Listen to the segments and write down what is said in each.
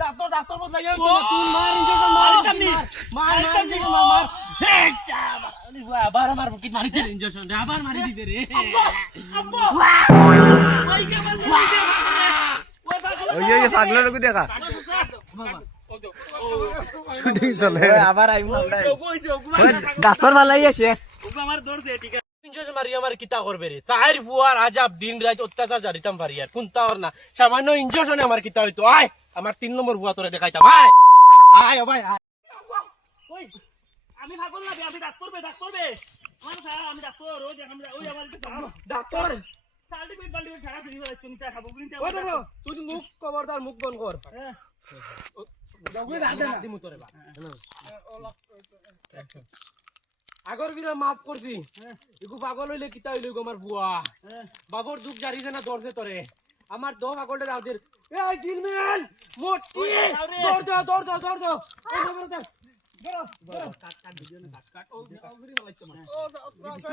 doctor বদলাই তুই মার ইনজেকশন মার আবার আমার কি মারিতে ইনজেকশন আবার মারি দিতে রে ওই পাগলা লোক দেখা শুটিং চলে আবার আইমু ডাক্তার ভালাই আছে আমার ধরছে ঠিক আছে ইনজেকশন মারি আমার কিতা করবে রে সাহের ফুয়ার আজাব দিন রাত অত্যাচার জারিতাম পারি আর কোনটা আর না সামান্য ইনজেকশনে আমার কিতা হইতো আয় আমার 3 নম্বর ফুয়া তোরে দেখাইতাম আয় আয় ও ভাই ওই আমি পাগল না আমি ডাক্তার বে আমার স্যার আমি ডাক্তার ওই ওই আমার ডাক্তার সার্টিফিকেট বালতি সারা ফ্রি হচ্ছে চিন্তা খাবো গ্রিনটা ওই দেখো তুই মুখ খবরদার মুখ বন্ধ কর আগর বিনা মাফ করছি একটু পাগল হইলে কিতা হইলে আমার বুয়া বাবর দুঃখ জারিছে না দরজে তরে আমার দো পাগলটা দাও দের এই দিনমেল মোটকি দর দর কাট ভিডিও না কাট ও গুরি বলাইতে মানে ও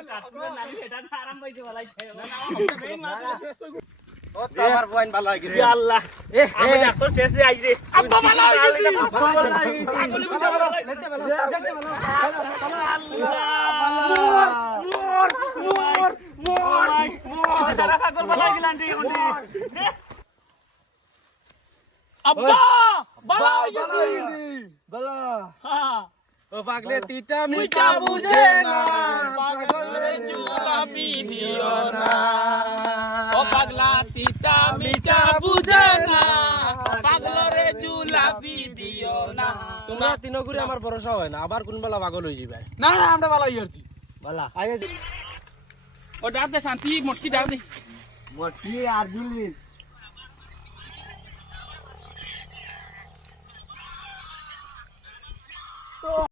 কাট পুরো নালি এটা আরাম পাইছে বলাইতে না মেইন মাছ ও তোমার পয়েন্ট ভালো হই গেছে আল্লাহ আমি ডাক্তার শেষে আইছ রে আব্বা ভালো হই গেছে আব্বা ভালো হই গেছে পাগলি বুঝা ভালো লেতে ভালো মোর সারা পাগল ভালো হই গেলান রে ওনে আব্বা ভালো হই গেছে ভালো হ্যাঁ ও পাগলে তিতা মিঠা বুঝে না পাগলে জুলাপি দিও না ও পাগলা তিতা মিঠা বুঝে না পাগলরে জুলাপি দিও না তোমরা তিনগুরি আমার ভরসা হয় না আবার কোন বেলা পাগল হই যাবে না না আমরা ভালো হইছি বালা আয় ও ডাক দে শান্তি মোটকি ডাক দে মোটি আর দিলি